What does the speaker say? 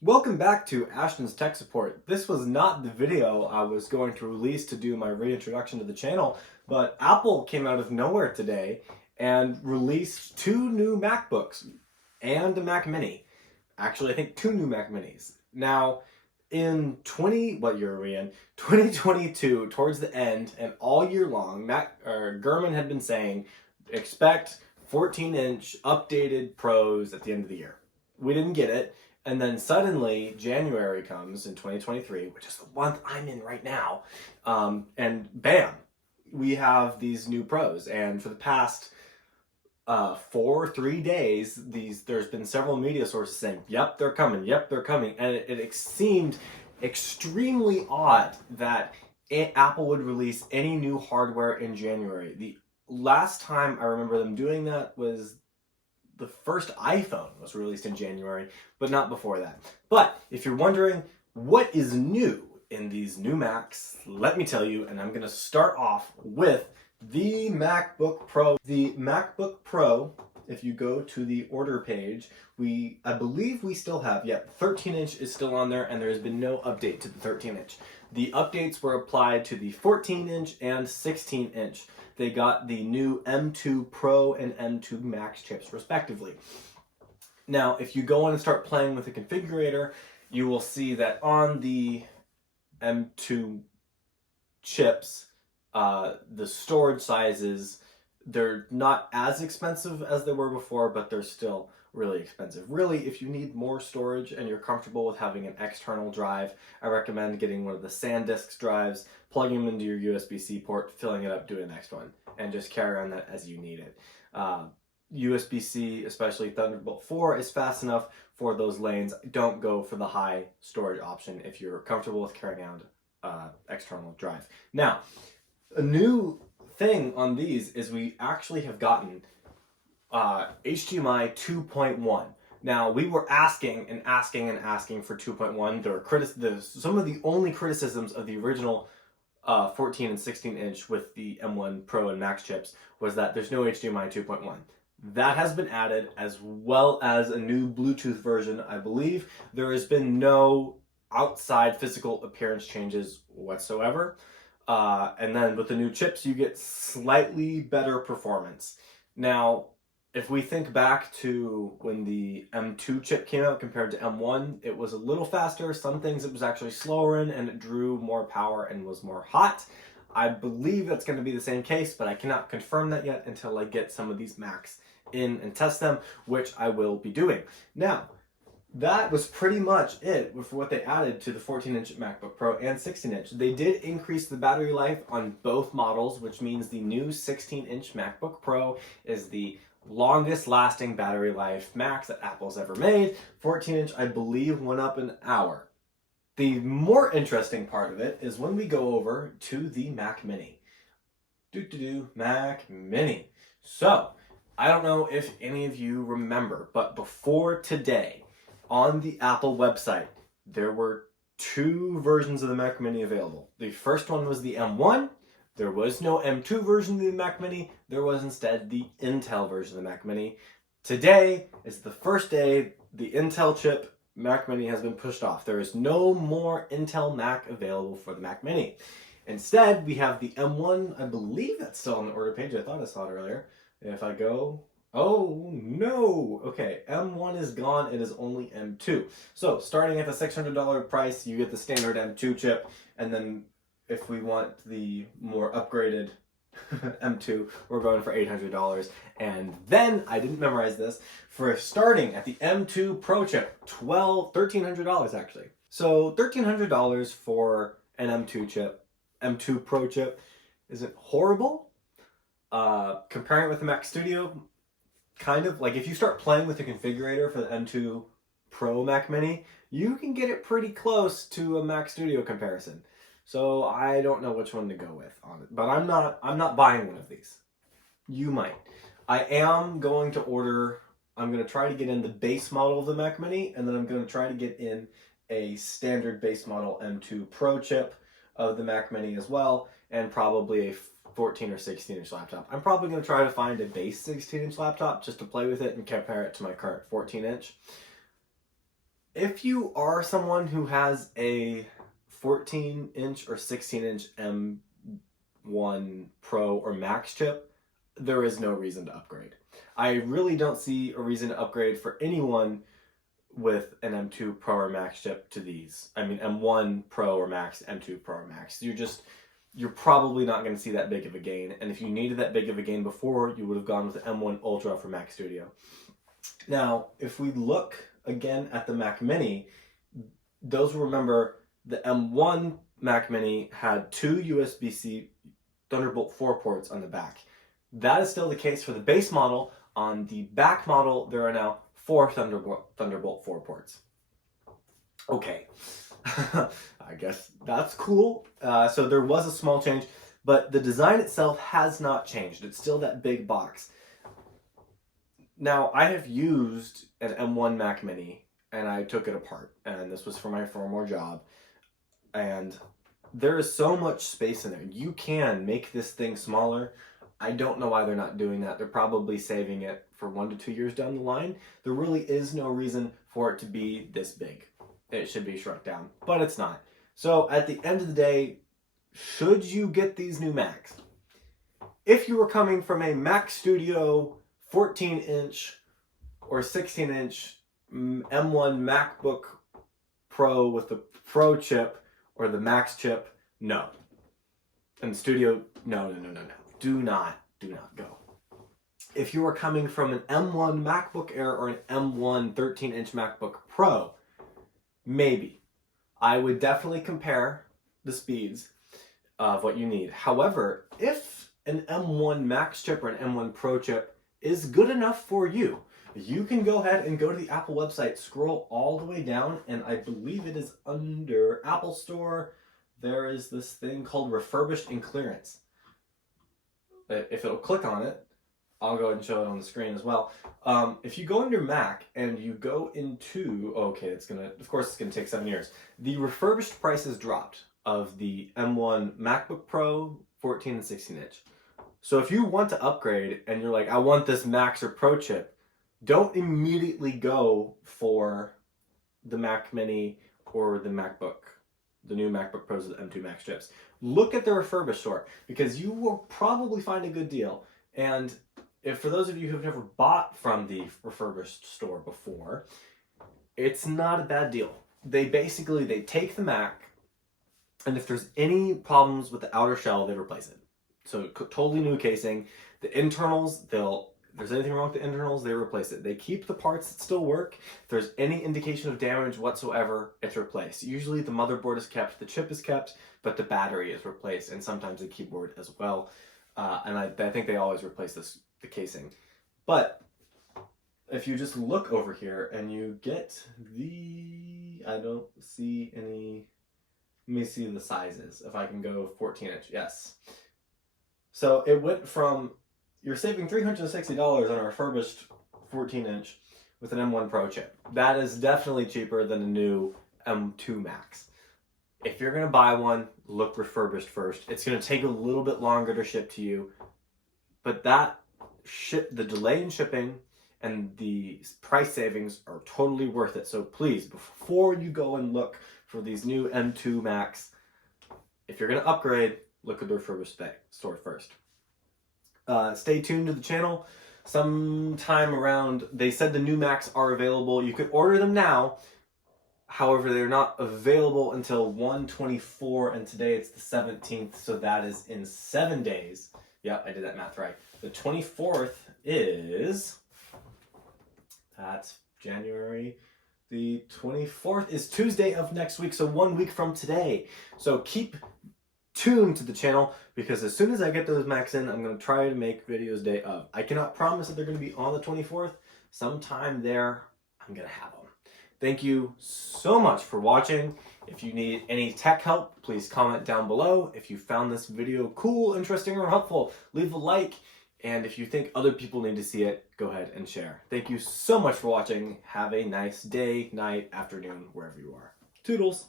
Welcome back to Ashton's Tech Support. This was not the video I was going to release to do my reintroduction to the channel, but Apple came out of nowhere today and released two new MacBooks and a Mac Mini. Actually, I think two new Mac Minis. Now, in what year are we in? 2022, towards the end and all year long, Gurman had been saying, expect 14-inch updated Pros at the end of the year. We didn't get it. And then suddenly January comes in 2023, which is the month I'm in right now, and bam, we have these new Pros. And for the past 3 days, there's been several media sources saying, "Yep, they're coming. Yep, they're coming," and it seemed extremely odd that Apple would release any new hardware in January. The last time I remember them doing that was the first iPhone was released in January, but not before that. But if you're wondering what is new in these new Macs, let me tell you, and I'm going to start off with the MacBook Pro. The MacBook Pro, if you go to the order page, I believe we still have, 13-inch is still on there, and there has been no update to the 13-inch. The updates were applied to the 14-inch and 16-inch. They got the new M2 Pro and M2 Max chips, respectively. Now, if you go in and start playing with the configurator, you will see that on the M2 chips, the storage sizes, they're not as expensive as they were before, but they're still really expensive. Really, if you need more storage and you're comfortable with having an external drive, I recommend getting one of the SanDisk drives, plugging them into your USB-C port, filling it up, do the next one, and just carry on that as you need it. USB-C, especially Thunderbolt 4, is fast enough for those lanes. Don't go for the high storage option if you're comfortable with carrying out external drive. Now, a new thing on these is we actually have gotten HDMI 2.1. Now, we were asking for 2.1. There were some of the only criticisms of the original 14 and 16-inch with the M1 Pro and Max chips was that there's no HDMI 2.1. That has been added, as well as a new Bluetooth version, I believe. There has been no outside physical appearance changes whatsoever. And then with the new chips, you get slightly better performance. Now, if we think back to when the M2 chip came out compared to M1, it was a little faster. Some things it was actually slower in, and it drew more power and was more hot. I believe that's going to be the same case, but I cannot confirm that yet until I get some of these Macs in and test them, which I will be doing. Now, that was pretty much it with what they added to the 14-inch MacBook Pro and 16-inch. They did increase the battery life on both models, which means the new 16-inch MacBook Pro is the longest lasting battery life Macs that Apple's ever made. 14-inch, I believe, went up an hour. The more interesting part of it is when we go over to the Mac Mini. Mac Mini. So, I don't know if any of you remember, but before today, on the Apple website, there were two versions of the Mac Mini available. The first one was the M1. There was no M2 version of the Mac Mini. There was instead the Intel version of the Mac Mini. Today is the first day the Intel chip Mac Mini has been pushed off. There is no more Intel Mac available for the Mac Mini. Instead, we have the M1. I believe that's still on the order page. I thought I saw it earlier. If I go, oh no! Okay, M1 is gone. It is only M2. So starting at the $600 price, you get the standard M2 chip, and then if we want the more upgraded M2, we're going for $800. And then, I didn't memorize this, for starting at the M2 Pro chip, $1,300 actually. So $1,300 for an M2 chip, M2 Pro chip, isn't horrible. Comparing it with the Mac Studio, kind of, like if you start playing with the configurator for the M2 Pro Mac Mini, you can get it pretty close to a Mac Studio comparison. So I don't know which one to go with on it, but I'm not buying one of these. You might. I am going to order, I'm going to try to get in the base model of the Mac Mini, and then I'm going to try to get in a standard base model M2 Pro chip of the Mac Mini as well, and probably a 14 or 16-inch laptop. I'm probably going to try to find a base 16-inch laptop just to play with it and compare it to my current 14-inch. If you are someone who has a 14-inch or 16-inch M1 Pro or Max chip, there is no reason to upgrade. I really don't see a reason to upgrade for anyone with an M2 Pro or Max chip to these. I mean, M1 Pro or Max, M2 Pro or Max. You're probably not going to see that big of a gain. And if you needed that big of a gain before, you would have gone with the M1 Ultra for Mac Studio. Now, if we look again at the Mac Mini, those will remember the M1 Mac Mini had 2 USB-C Thunderbolt 4 ports on the back. That is still the case for the base model. On the back model, there are now 4 Thunderbolt 4 ports. Okay, I guess that's cool. So there was a small change, but the design itself has not changed. It's still that big box. Now, I have used an M1 Mac Mini, and I took it apart, and this was for my former job, and there is so much space in there. You can make this thing smaller. I don't know why they're not doing that. They're probably saving it for 1 to 2 years down the line. There really is no reason for it to be this big. It should be shrunk down, but it's not. So at the end of the day, should you get these new Macs? If you were coming from a Mac Studio 14-inch or 16-inch M1 MacBook Pro with the Pro chip or the Max chip, no. And the Studio, no. Do not go. If you are coming from an M1 MacBook Air or an M1 13-inch MacBook Pro, maybe. I would definitely compare the speeds of what you need. However, if an M1 Max chip or an M1 Pro chip is good enough for you, you can go ahead and go to the Apple website, scroll all the way down, and I believe it is under Apple Store. There is this thing called Refurbished and Clearance. If it'll click on it, I'll go ahead and show it on the screen as well. If you go into your Mac and you go into, okay, of course it's gonna take 7 years. The refurbished prices dropped of the M1 MacBook Pro 14 and 16-inch. So if you want to upgrade and you're like, I want this Max or Pro chip, don't immediately go for the Mac Mini or the MacBook, the new MacBook Pros with M2 Max chips. Look at the refurbished store because you will probably find a good deal. And if for those of you who've never bought from the refurbished store before, it's not a bad deal. They take the Mac, and if there's any problems with the outer shell, they replace it. So totally new casing. The internals, if there's anything wrong with the internals, they replace it. They keep the parts that still work. If there's any indication of damage whatsoever, it's replaced. Usually the motherboard is kept, the chip is kept, but the battery is replaced, and sometimes the keyboard as well. And I think they always replace the casing. But if you just look over here and you get I don't see any, let me see the sizes. If I can go 14-inch, yes. So it went from, you're saving $360 on a refurbished 14-inch with an M1 Pro chip. That is definitely cheaper than a new M2 Max. If you're gonna buy one, look refurbished first. It's gonna take a little bit longer to ship to you, but the delay in shipping and the price savings are totally worth it. So please, before you go and look for these new M2 Max, if you're gonna upgrade, look at the refurbished store first. Stay tuned to the channel. Sometime around, they said the new Macs are available. You could order them now. However, they're not available until 1/24, and today it's the 17th, so that is in 7 days. Yeah, I did that math right. The 24th that's January. The 24th is Tuesday of next week, so 1 week from today. So keep tuned to the channel, because as soon as I get those Macs in, I'm going to try to make videos day of. I cannot promise that they're going to be on the 24th. Sometime there, I'm going to have them. Thank you so much for watching. If you need any tech help, please comment down below. If you found this video cool, interesting, or helpful, leave a like. And if you think other people need to see it, go ahead and share. Thank you so much for watching. Have a nice day, night, afternoon, wherever you are. Toodles.